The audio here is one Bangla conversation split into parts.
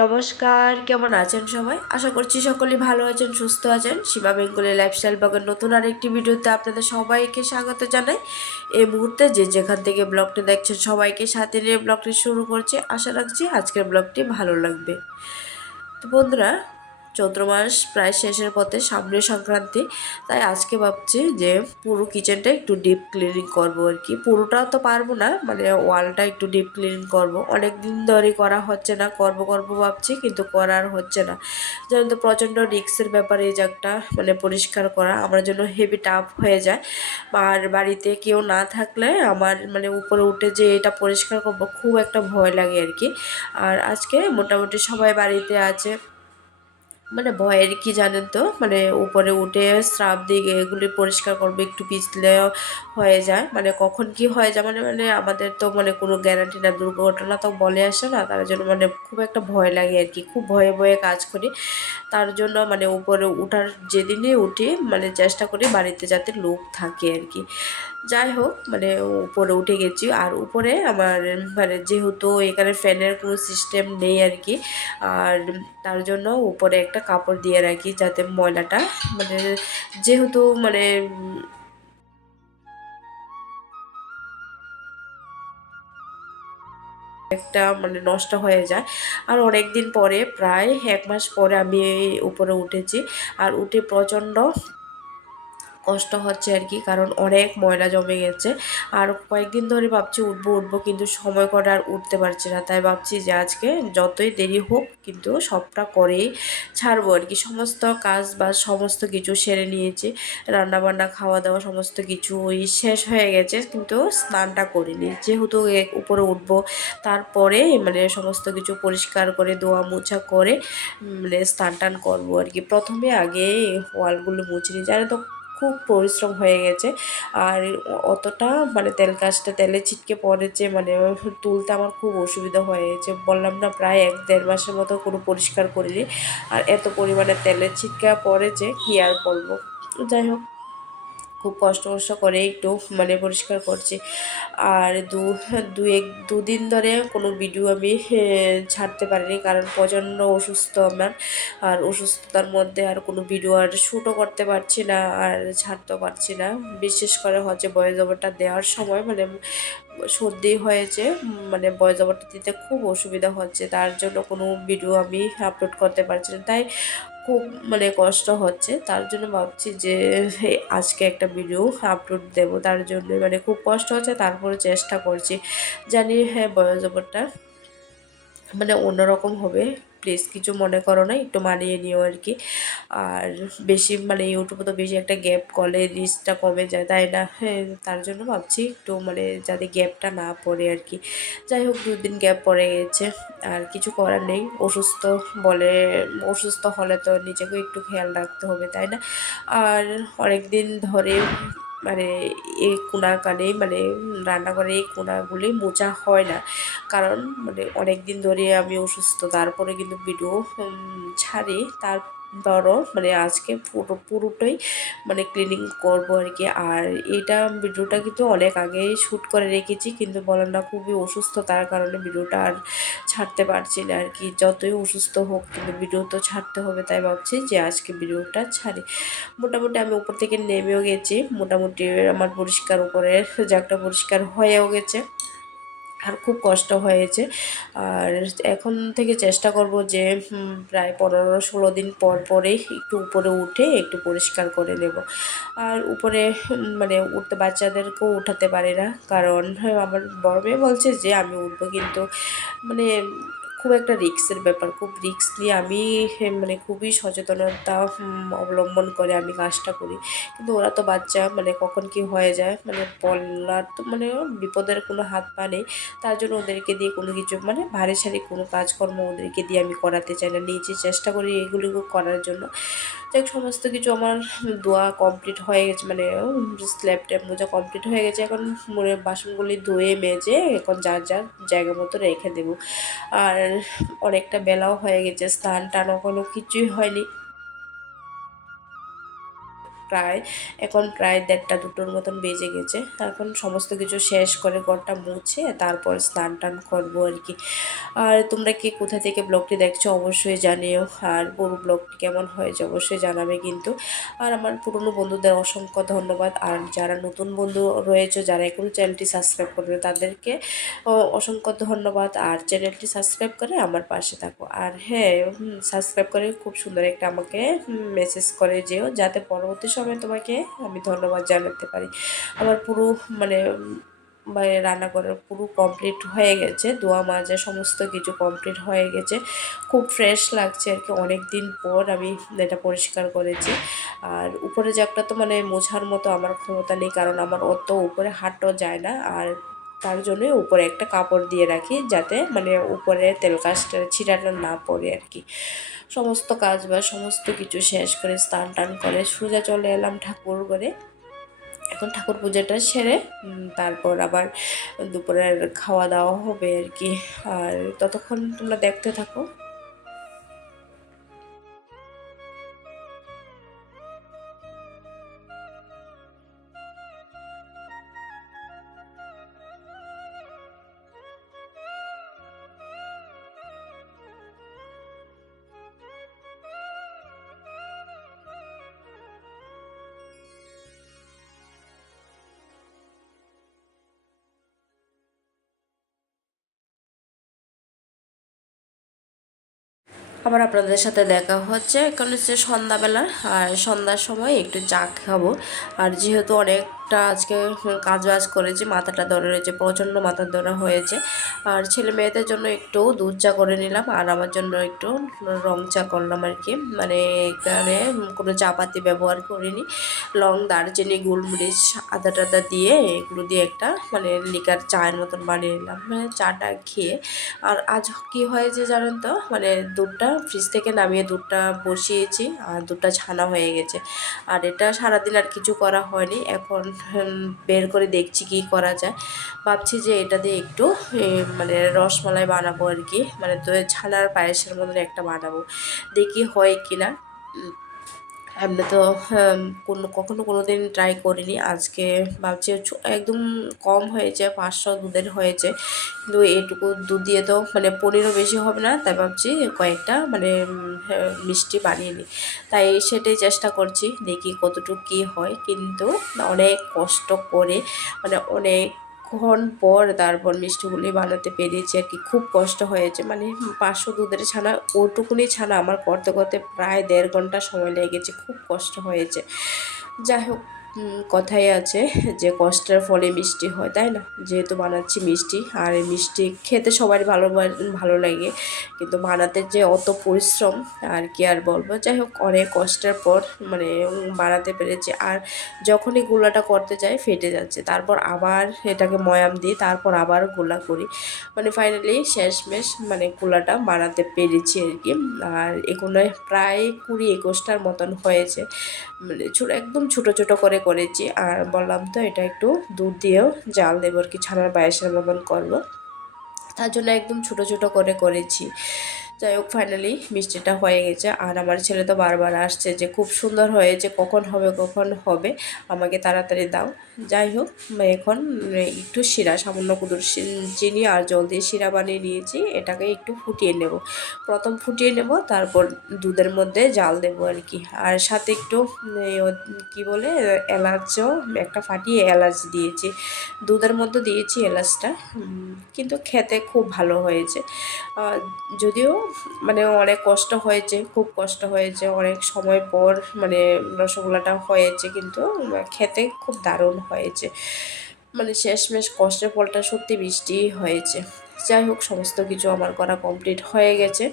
নমস্কার, কেমন আছেন সবাই? আশা করছি সকলেই ভালো আছেন, সুস্থ আছেন। সীমা বেঙ্গলি লাইফস্টাইল ব্লগের নতুন আরেকটি ভিডিওতে আপনাদের সবাইকে স্বাগত জানাই। এই মুহূর্তে যে যেখান থেকে ব্লগটি দেখছেন সবাইকে সাথে নিয়ে ব্লগটি শুরু করছি। আশা রাখছি আজকের ব্লগটি ভালো লাগবে। তো বন্ধুরা, চৈত্র মাস প্রায় শেষের পথে, সামনে সংক্রান্তি, তাই আজকে ভাবছি যে পুরো কিচেনটা একটু ডিপ ক্লিনিং করবো আর কি। পুরোটা তো পারবো না, মানে ওয়ালটা একটু ডিপ ক্লিনিং করব। অনেক দিন ধরে করা হচ্ছে না, করব ভাবছি কিন্তু করার হচ্ছে না। যেন তো প্রচণ্ড রিস্কের ব্যাপারে এই জায়গাটা মানে পরিষ্কার করা আমার জন্য হেভি টাফ হয়ে যায়। আর বাড়িতে কেউ না থাকলে আমার মানে উপরে উঠে যে এটা পরিষ্কার করবো খুব একটা ভয় লাগে আর কি। আর আজকে মোটামুটি সবাই বাড়িতে আছে, মানে ভয়ের কি জানেন তো, মানে উপরে উঠে স্রাব দিয়ে এগুলি পরিষ্কার করবে, একটু পিছলেও হয়ে যায়, মানে কখন কি হয়ে যায় মানে মানে আমাদের তো মানে কোনো গ্যারান্টি না, দুর্ঘটনা তো বলে আসে না, তার জন্য মানে খুব একটা ভয় লাগে আর কি। খুব ভয়ে ভয়ে কাজ করি, তার জন্য মানে উপরে উঠার যেদিনই উঠি মানে চেষ্টা করি বাড়িতে যাতে লোক থাকে আর কি। যাই হোক, মানে উপরে উঠে গেছি। আর উপরে আমার মানে যেহেতু এখানে ফ্যানের কোনো সিস্টেম নেই আর কি, আর তার জন্য উপরে একটা কাপড় দিয়ে রাখি যাতে ময়লাটা মানে যেহেতু মানে একটা মানে নষ্ট হয়ে যায়। আর অনেক দিন পরে, প্রায় 1 মাস পরে আমি উপরে উঠেছি। আর উঠে প্রচণ্ড কষ্ট হচ্ছে আর কি, কারণ অনেক ময়লা জমে গেছে। আর কয়েকদিন ধরে ভাবছি উঠবো উঠবো, কিন্তু সময় করে আর উঠতে পারছি না। তাই ভাবছি যে আজকে যতই দেরি হোক কিন্তু সবটা করেই ছাড়বো আর কি। সমস্ত কাজ বা সমস্ত কিছু সেরে নিয়েছি, রান্নাবান্না খাওয়া দাওয়া সমস্ত কিছু ওই শেষ হয়ে গেছে, কিন্তু স্নানটা করিনি। যেহেতু উপরে উঠবো, তারপরে মানে সমস্ত কিছু পরিষ্কার করে ধোয়া মোছা করে মানে স্নান টান করবো আর কি। প্রথমে আগে ওয়ালগুলো মুছে নিই, জানো তো খুব পরিশ্রম হয়ে গেছে। আর অতটা মানে তেল কাজটা তেলে ছিটকে পড়েছে, মানে তুলতে আমার খুব অসুবিধা হয়ে গেছে। বললাম না, প্রায় 1-1.5 মাসের মতো কোনো পরিষ্কার করিনি। আর এত পরিমাণে তেলের ছিটকা পড়েছে কি আর বলবো। যাই হোক, খুব কষ্ট করে একটু মানে পরিষ্কার করছি। আর দুদিন ধরে কোনো ভিডিও আমি ছাড়তে পারিনি, কারণ প্রচণ্ড অসুস্থ আমার। আর অসুস্থতার মধ্যে আর কোনো ভিডিও আর শ্যুটও করতে পারছি না, আর ছাড়তেও পারছি না। বিশেষ করে হচ্ছে ভয়েস ওভারটা দেওয়ার সময় মানে সর্দি হয়েছে, মানে ভয়েস ওভারটা দিতে খুব অসুবিধা হচ্ছে, তার জন্য কোনো ভিডিও আমি আপলোড করতে পারছি না। তাই খুব মানে কষ্ট হচ্ছে। তার জন্য ভাবছি যে আজকে একটা ভিডিও আপলোড দেবো, তার জন্য মানে খুব কষ্ট হচ্ছে, তারপরে চেষ্টা করছি। জানি হ্যাঁ, ভয়েস ওভারটা মানে অন্যরকম হবে, প্লিজ কিছু মনে করো না, একটু মানিয়ে নিও আর কি। আর বেশি মানে ইউটিউবে তো বেশি একটা গ্যাপ করলে রিচটা কমে যায়, তাই না? হ্যাঁ, তার জন্য ভাবছি একটু মানে যাতে গ্যাপটা না পড়ে আর কি। যাই হোক, 2 দিন গ্যাপ পড়ে গেছে, আর কিছু করার নেই। অসুস্থ বলে, অসুস্থ হলে তো নিজেকে একটু খেয়াল রাখতে হবে, তাই না? আর অনেক দিন ধরে মানে এই কোণাকানে মানে রান্নাঘরে এই কোণাগুলি মোছা হয় না, কারণ মানে অনেক দিন ধরে আমি অসুস্থ। তারপরে কিন্তু ভিডিও ছাড়ি, তারপরও মানে আজকে পুরোটাই মানে ক্লিনিং করবো আর কি। আর এটা ভিডিওটা কিন্তু অনেক আগেই শ্যুট করে রেখেছি, কিন্তু বলেন না খুবই অসুস্থ, তার কারণে ভিডিওটা আর ছাড়তে পারছি না আর কি। যতই অসুস্থ হোক কিন্তু ভিডিও তো ছাড়তে হবে, তাই ভাবছি যে আজকে ভিডিওটা ছাড়ি। মোটামুটি আমি উপর থেকে নেমেও গেছি, মোটামুটি আমার পরিষ্কার উপরের জায়গাটা পরিষ্কার হয়েও গেছে। আর খুব কষ্ট হয়েছে। আর এখন থেকে চেষ্টা করব যে প্রায় 15-16 দিন পর পরেই একটু উপরে উঠে একটু পরিষ্কার করে নেব। আর উপরে মানে উঠতে বাচ্চাদেরকেও উঠাতে পারি না, কারণ আমার বড় মেয়ে বলছে যে আমি উঠবো, কিন্তু মানে খুব একটা রিস্কের ব্যাপার, খুব রিস্ক নিয়ে আমি মানে খুবই সচেতনতা অবলম্বন করে আমি কাজটা করি। কিন্তু ওরা তো বাচ্চা, মানে কখন কি হয়ে যায় মানে বলার তো মানে বিপদের কোনো হাত পা নেই। তার জন্য ওদেরকে দিয়ে কোনো কিছু মানে ভারী সারি কোনো কাজকর্ম ওদেরকে দিয়ে আমি করাতে চাই না, নিজে চেষ্টা করি এগুলো করার জন্য। যাই হোক, সমস্ত কিছু আমার ধোয়া কমপ্লিট হয়ে গেছে, মানে স্ল্যাব ট্যাব মোজা কমপ্লিট হয়ে গেছে। এখন মনে বাসনগুলি ধুয়ে মেজে এখন যার যার জায়গা মতো রেখে দেবো। আর অনেকটা বেলাও হয়ে গেছে, স্নান টান কোনো কিছুই হয়নি। প্রায় এখন প্রায় 1:30-2টোর মতন বেজে গেছে। এখন সমস্ত কিছু শেষ করে ঘরটা মুছে তারপর স্নান টান করবো আর কি। আর তোমরা কি কোথা থেকে ব্লগটি দেখছো অবশ্যই জানিও, আর পুরো ব্লগটি কেমন হয়েছে অবশ্যই জানাবে কিন্তু। আর আমার পুরনো বন্ধুদের অসংখ্য ধন্যবাদ, আর যারা নতুন বন্ধু রয়েছে যারা এখনও চ্যানেলটি সাবস্ক্রাইব করবে তাদেরকে অসংখ্য ধন্যবাদ। আর চ্যানেলটি সাবস্ক্রাইব করে আমার পাশে থাকো। আর হ্যাঁ, সাবস্ক্রাইব করে খুব সুন্দর একটা আমাকে মেসেজ করে যেও, যাতে পরবর্তী সময় তোমাকে আমি ধন্যবাদ জানাতে পারি। আমার পুরো মানে রান্না করার পুরো কমপ্লিট হয়ে গেছে, ধোয়া মাজা সমস্ত কিছু কমপ্লিট হয়ে গেছে। খুব ফ্রেশ লাগছে আর কি, অনেক দিন পর আমি এটা পরিষ্কার করেছি। আর উপরে জায়গাটা তো মানে মোছার মতো আমার ক্ষমতা নেই, কারণ আমার অত উপরে হাঁটাও যায় না। আর তার জন্য উপরে একটা কাপড় দিয়ে রাখি, যাতে মানে উপরে তেল কাজটা ছিটাটা না পড়ে আর কি। সমস্ত কাজ বা সমস্ত কিছু শেষ করে স্নান টান করে সোজা চলে এলাম ঠাকুর ঘরে। এখন ঠাকুর পূজাটা সেরে তারপর আবার দুপুরের খাওয়া দাওয়া হবে আর কি। আর ততক্ষণ তোমরা দেখতে থাকো। আবার আপনাদের সাথে দেখা হচ্ছে, এখন হচ্ছে সন্ধ্যাবেলা। আর সন্ধ্যার সময় একটু চা খাবো। আর যেহেতু অনেকটা আজকে কাজ বাজ করেছি, মাথাটা ধরে রয়েছে, প্রচণ্ড মাথা ধরা হয়েছে। আর ছেলে মেয়েদের জন্য একটু দুধ চা করে নিলাম, আর আমার জন্য একটু রং চা করলাম আর কি। মানে এখানে কোনো চা পাতি ব্যবহার করিনি, লং, দারচিনি, গোলমরিচ, আদা টাদা দিয়ে এগুলো দিয়ে একটা মানে লিকার চায়ের মতন বানিয়ে নিলাম, মানে চাটা খেয়ে। আর আজ কি হয়েছে জানেন তো, মানে দুধটা ফ্রিজ থেকে নামিয়ে দুধটা বসিয়েছি, আর দুধটা ছানা হয়ে গেছে। আর এটা সারাদিন আর কিছু করা হয়নি, এখন বের করে দেখছি কি করা যায়। ভাবছি যে এটা দিয়ে একটু মানে রসমালাই বানাবো আর কি, মানে ছানার পায়েসের মতন একটা বানাবো, দেখি হয় কি না। আমরা তো কখনো কোনো দিন ট্রাই করিনি, আজকে ভাবছি একদম কম হয়েছে, 500 দুধের হয়েছে, কিন্তু এটুকু দুধ দিয়ে তো মানে পনিরও বেশি হবে না, তাই ভাবছি কয়েকটা মানে মিষ্টি বানিয়ে নিই। তাই সেটাই চেষ্টা করছি, দেখি কতটুকু কী হয়। কিন্তু অনেক কষ্ট করে মানে অনেকক্ষণ পর তারপর মিষ্টিগুলি বানাতে পেরেছি আর কি। খুব কষ্ট হয়েছে, মানে 500 দুধের ছানা, ওটুকুনি ছানা আমার করতে করতে প্রায় 1.5 ঘন্টা সময় লেগেছে, খুব কষ্ট হয়েছে। যাই হোক, কথাই আছে যে কষ্টের ফলে মিষ্টি হয়, তাই না? যেহেতু বানাচ্ছি মিষ্টি, আর এই মিষ্টি খেতে সবারই ভালো লাগে, কিন্তু বানাতে যে অত পরিশ্রম আর কি আর বলবো। যাই হোক, অনেক কষ্টের পর মানে বানাতে পেরেছি। আর যখনই গোলাটা করতে যাই ফেটে যাচ্ছে, তারপর আবার এটাকে ময়াম দিই, তারপর আবার গোলা করি, মানে ফাইনালি শেষমেশ মানে গোলাটা বানাতে পেরেছি আর কি। আর এগুলো প্রায় 20-21টার মতন হয়েছে, মানে একদম ছোটো ছোটো করে করেছি। আর বললাম তো এটা একটু দুধ দিয়েও জাল দেবো আর কি, ছানার পায়েসের মতন করবো, তার জন্য একদম ছোটো ছোটো করে করেছি। যাই হোক, ফাইনালি মিষ্টিটা হয়ে গেছে। আর আমার ছেলে তো বারবার আসছে যে খুব সুন্দর হয়েছে, কখন হবে কখন হবে, আমাকে তাড়াতাড়ি দাও। যাই হোক, এখন একটু শিরা, সামান্য কুদুর চিনি আর জল দিয়ে শিরা বানিয়ে নিয়েছি, এটাকে একটু ফুটিয়ে নেব। প্রথম ফুটিয়ে নেব, তারপর দুধের মধ্যে জাল দেবো আর কি। আর সাথে একটু কি বলে এলাচও একটা ফাটিয়ে এলাচ দিয়েছি, দুধের মধ্যে দিয়েছি এলাচটা, কিন্তু খেতে খুব ভালো হয়েছে। যদিও মানে অনেক কষ্ট হয়েছে, খুব কষ্ট হয়েছে, অনেক সময় পর মানে রসগোল্লাটা হয়েছে, কিন্তু খেতে খুব দারুণ হয়েছে। মানে শেষমেশ কষ্টের ফলটা সত্যি মিষ্টি হয়েছে। যাই হোক, সমস্ত কিছু আমার করা কমপ্লিট হয়ে গেছে,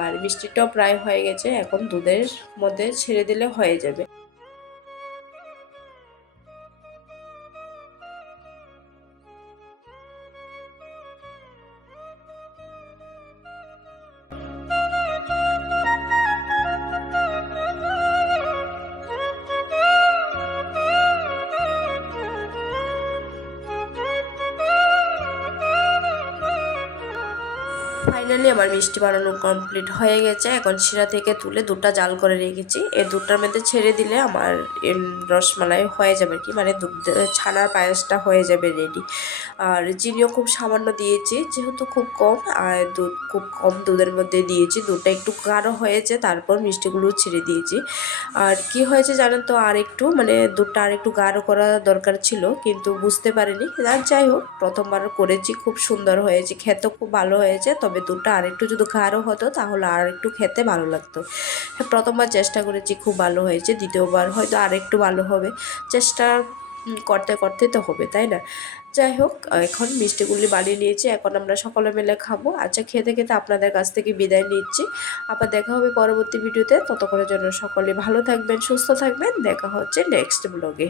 আর মিষ্টিটাও প্রায় হয়ে গেছে, এখন দুধের মধ্যে ছেড়ে দিলে হয়ে যাবে। ফাইনালি আমার মিষ্টি বানানো কমপ্লিট হয়ে গেছে। এখন শিরা থেকে তুলে দুধটা জাল করে রেখেছি। এই দুধটার মধ্যে ছেড়ে দিলে আমার রসমালাই হয়ে যাবে কি, মানে দুধ ছানার পায়েসটা হয়ে যাবে রেডি। আর চিনিও খুব সামান্য দিয়েছি, যেহেতু খুব কম আর দুধ খুব কম দুধের মধ্যে দিয়েছি। দুধটা একটু গাঢ় হয়েছে, তারপর মিষ্টিগুলো ছেড়ে দিয়েছি। আর কি হয়েছে জানেন তো, আর একটু মানে দুধটা আর একটু গাঢ় করা দরকার ছিল, কিন্তু বুঝতে পারিনি। আর যাই হোক, প্রথমবার করেছি, খুব সুন্দর হয়েছে, খেতে খুব ভালো হয়েছে। তবে দুধটা আর একটু যদি গাঢ় হতো তাহলে আর একটু খেতে ভালো লাগতো। হ্যাঁ, প্রথমবার চেষ্টা করেছি, খুব ভালো হয়েছে। দ্বিতীয়বার হয়তো আর একটু ভালো হবে। চেষ্টা করতে করতে তো হবে, তাই না? যাই হোক, এখন মিষ্টিগুলি বানিয়ে নিয়েছি, এখন আমরা সকলে মিলে খাবো। আচ্ছা, খেতে খেতে আপনাদের কাছ থেকে বিদায় নিচ্ছি। আবার দেখা হবে পরবর্তী ভিডিওতে। ততক্ষণের জন্য সকলে ভালো থাকবেন, সুস্থ থাকবেন। দেখা হচ্ছে নেক্সট ব্লগে।